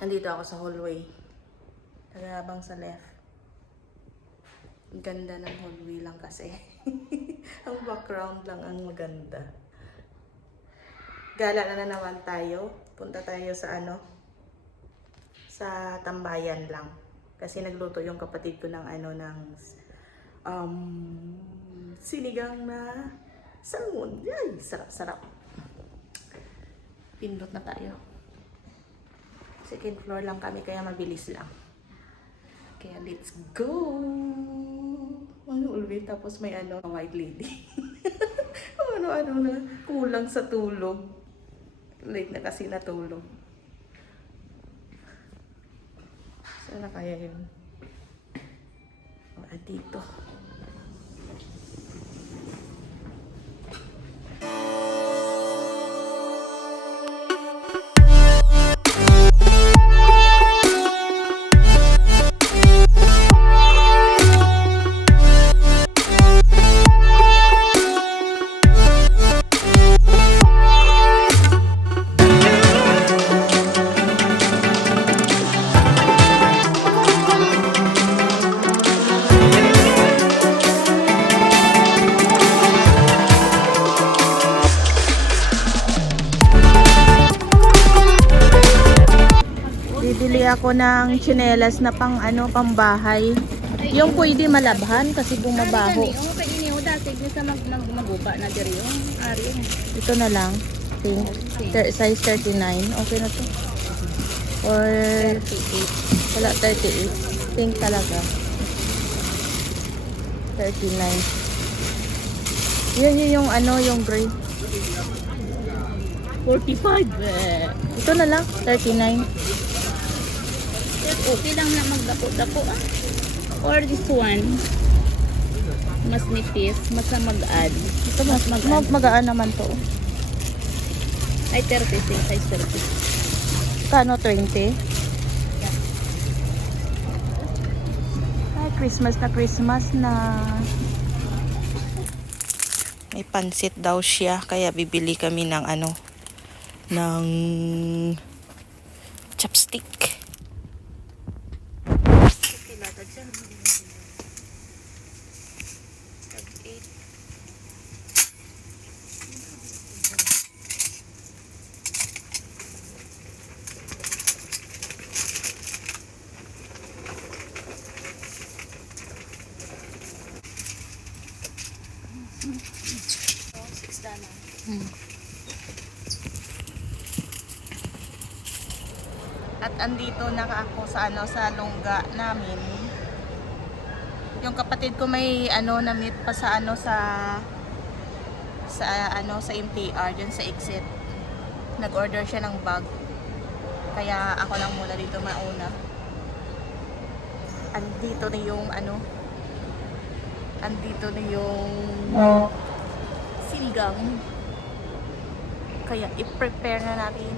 Nandito ako sa hallway. Tagabang sa left. Ganda ng hallway lang kasi. ang background lang ang maganda. Gala na, na naman tayo. Punta tayo sa ano? Sa tambayan lang. Kasi nagluto yung kapatid ko ng ano ng um, sinigang na salmon. Yay! Sarap-sarap. Pindot na tayo. Second floor lang kami kaya mabilis lang. Kaya let's go! Ano ulwi tapos may ano, white lady. ano-ano na kulang sa tulog. Late na kasi natulog. Sana kaya yun? O, dito. Ako ng tsinelas na pang ano, pang bahay. Yung pwede malabhan kasi bumabaho. Oo, kay ini o dati sa mag mag maguba na diri yung ari yung Ito na lang. Thir- size 39. Okay na to. Or 38. wala 38. Pink talaga. 39. Yun yun yung ano, yung gray. 45. Eh. Ito na lang. 39. Okay lang na magdapo-dapo ah. Or this one. Mas nipis, mas na mag-add. Ito mas mag mag magaan naman to. Ay 36, size 30. Kano 20? Ay, Christmas na Christmas na. May pansit daw siya, kaya bibili kami ng ano, ng chopstick. Hmm. At andito na ako sa ano sa lungga namin. Yung kapatid ko may ano na meet pa sa ano sa sa ano sa MTR dyan sa exit. Nag-order siya ng bag. Kaya ako lang muna dito mauna. Andito na yung ano andito na yung sinigang. Kaya i-prepare na natin.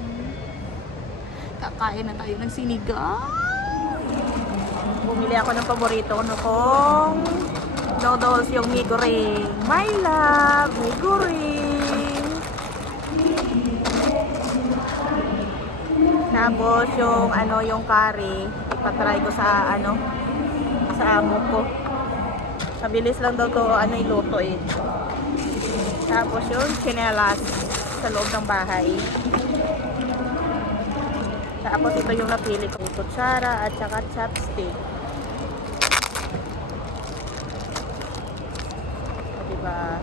Kakain na tayo ng sinigang. Bumili ako ng paborito ko kong noodles yung mee goreng. My love, mee goreng. Tapos yung ano yung curry, ipatry ko sa ano sa amo ko. Mabilis lang daw to ano iluto eh. Tapos yung chinelas sa loob ng bahay. Tapos ito yung napili ko. Kutsara at saka chopstick. O, Diba?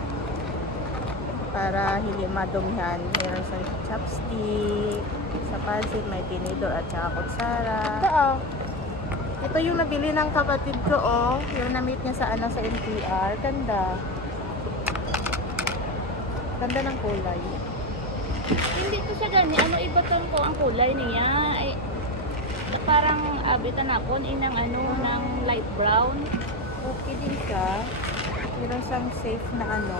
Para hindi madumihan. Meron sa chopstick. Sa pansit may tinidor at saka kutsara. Ito Ito yung nabili ng kapatid ko oh. Yung na-meet niya sa ano sa NPR. Ganda. Ganda ng kulay. Hindi to siya gani. Ano iba tong ko ang kulay niya? Ay, parang abitan ako inang ano ng light brown. Okay din siya. Meron siyang safe na ano.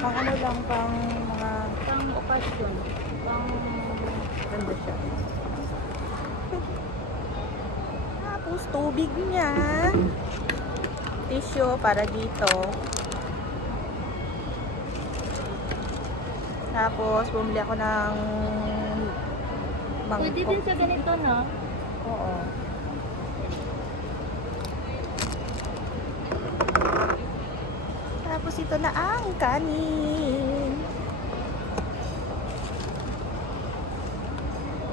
Pang ano lang, pang mga Pang okasyon. Pang ganda siya. Tapos tubig niya. Tissue para dito. Tapos bumili ako ng Pwede Mangkok. din sa ganito, no? Oo. Tapos ito na ang kanin.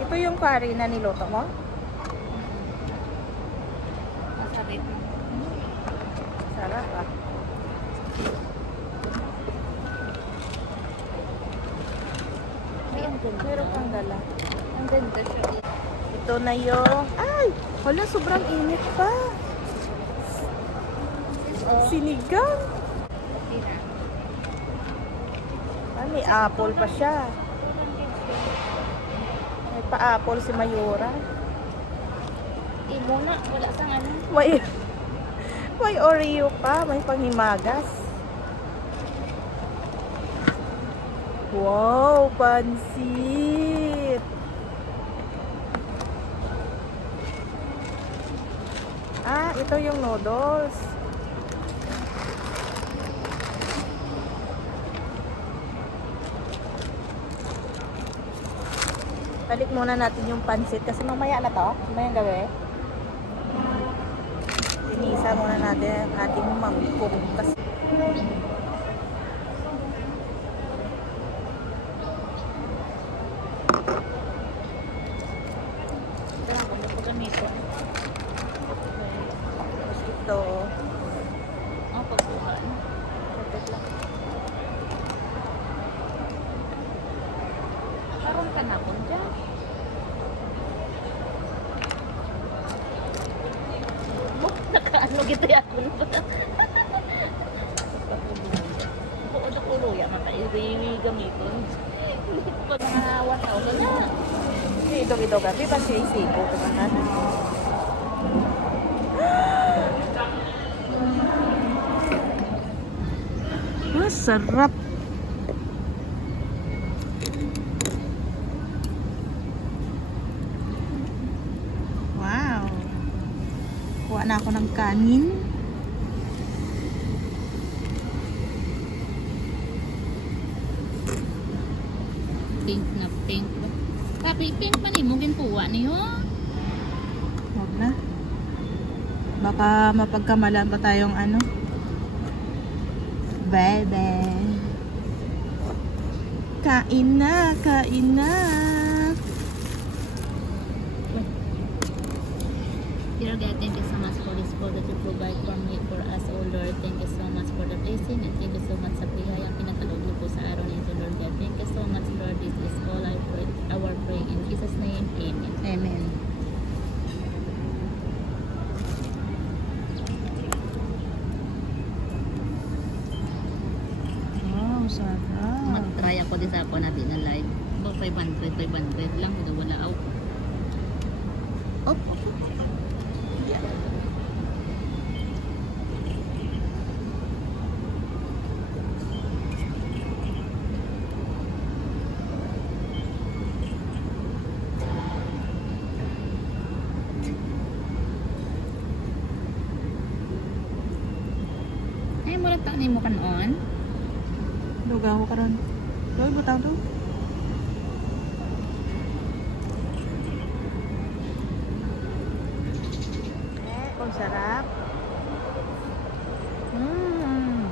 Ito yung curry na niluto mo? Masarap. Sarap ah. Ay, ang ganda. Meron kang dala. Ang ganda siya. Ito na yung... Ay! Wala, sobrang init pa. Oh, Sinigang. Ah, may apple pa siya. May pa-apple si Mayura. Eh, muna. Wala sang ano. May... May Oreo pa. May panghimagas. Wow! Pansit! Ah, ito yung noodles. Balik muna natin yung pansit kasi mamaya na to. Mamaya gabi. Tinisa muna natin ang ating mangkok kasi Ito lang kung may pagkamito. tapos ito. Ang pagkuhan. Saglit lang. Karoon ka na kung dyan. Oh, ako na ba? Oo, nakulo yan. Matairi gamiton. Pag mga 1,000 na. Ito ito gabi pa siya isipo ko na. Masarap. Wow. Kuha na ako ng kanin. Pink na pink. Tapi pink pa ni mo ginkuha niyo. Huwag na. Baka mapagkamalan pa tayong ano. Bebe. Kain na, kain na. Dear God, thank you so much for this food that you provide for me, for us, O Lord. Thank you so much for the blessing and thank you so much sa biyayang pinatalob niyo po sa araw na ito, Lord God. Thank you so much, Lord. This is all I pray, our prayer in Jesus' name. Amen. Amen. Wow, sarap. Mag-try ako din sa ako na din na live. Ba, 500, 500 lang. Wala out. Op. Ay, mura taon ni mo kanon. Lugaw ko karon. Loy, butang to. Eh, kung sarap. Mmm.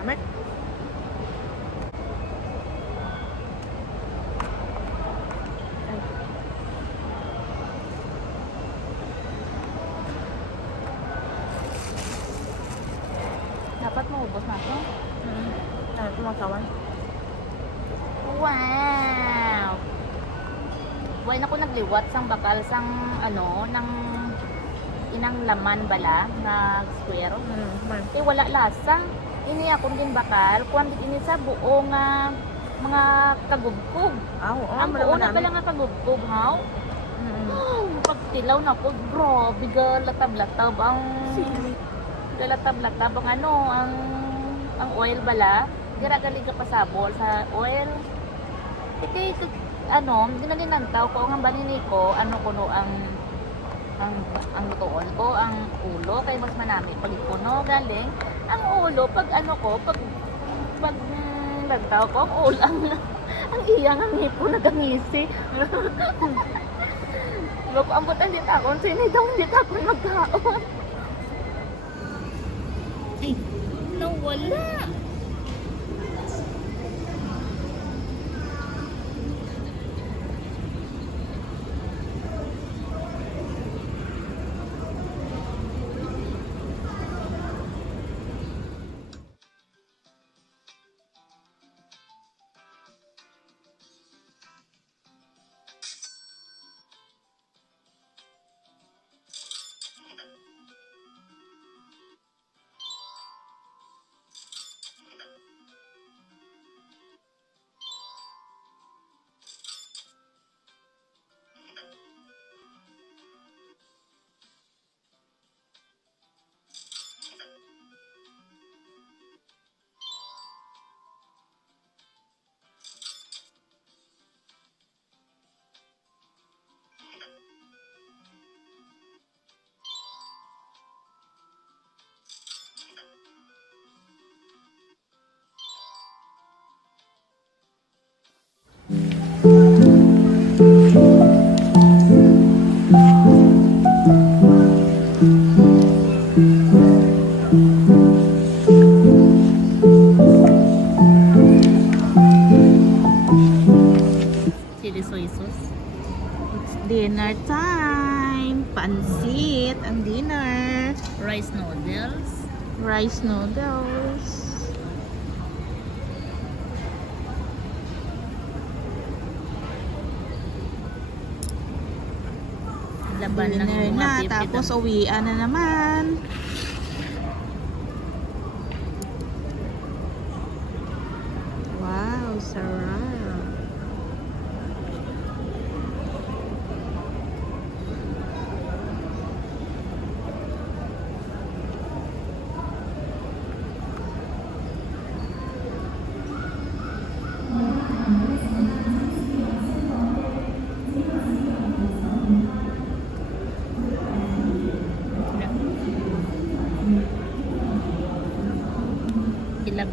Amek. Ay. Dapat maubos na ito. Hmm. Ano, tumasawan? Wow! Nagliwat sang bakal sang ano, ng inang laman bala na square. Hmm, man. Eh wala lasa. Ini akong din bakal, kuan din ini sa buo nga mga kagubkog. Ah, oo, Ang malaman buo na pala nga kagubkog, haw. Mm. Oh, pag tilaw na po, grabe ga latab-latab ang Sili. latab-latab ang ano, ang ang oil bala. Gira-gali ka pasabol sa oil. Ito, ito ano, ginalinantaw ko ang banini ko, ano kuno ang ang ang lutoon ko, ang ulo kay mas manami pag kuno galing ang ulo pag ano ko pag pag mm, nagtao ko, ang ulang ang iyang ang hipo nagangisi. Loko, ang butan di takon, sinay daw hindi takon magkaon. Ay, nawala. Rice noodles. Laban ng Dinner mga na. Tapos uwian na naman. Wow, sarap.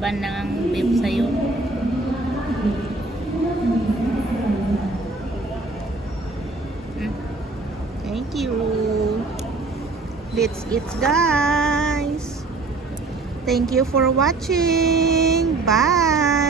Ilaban na ang beef sa'yo. Mm. Thank you. Let's eat guys. Thank you for watching. Bye.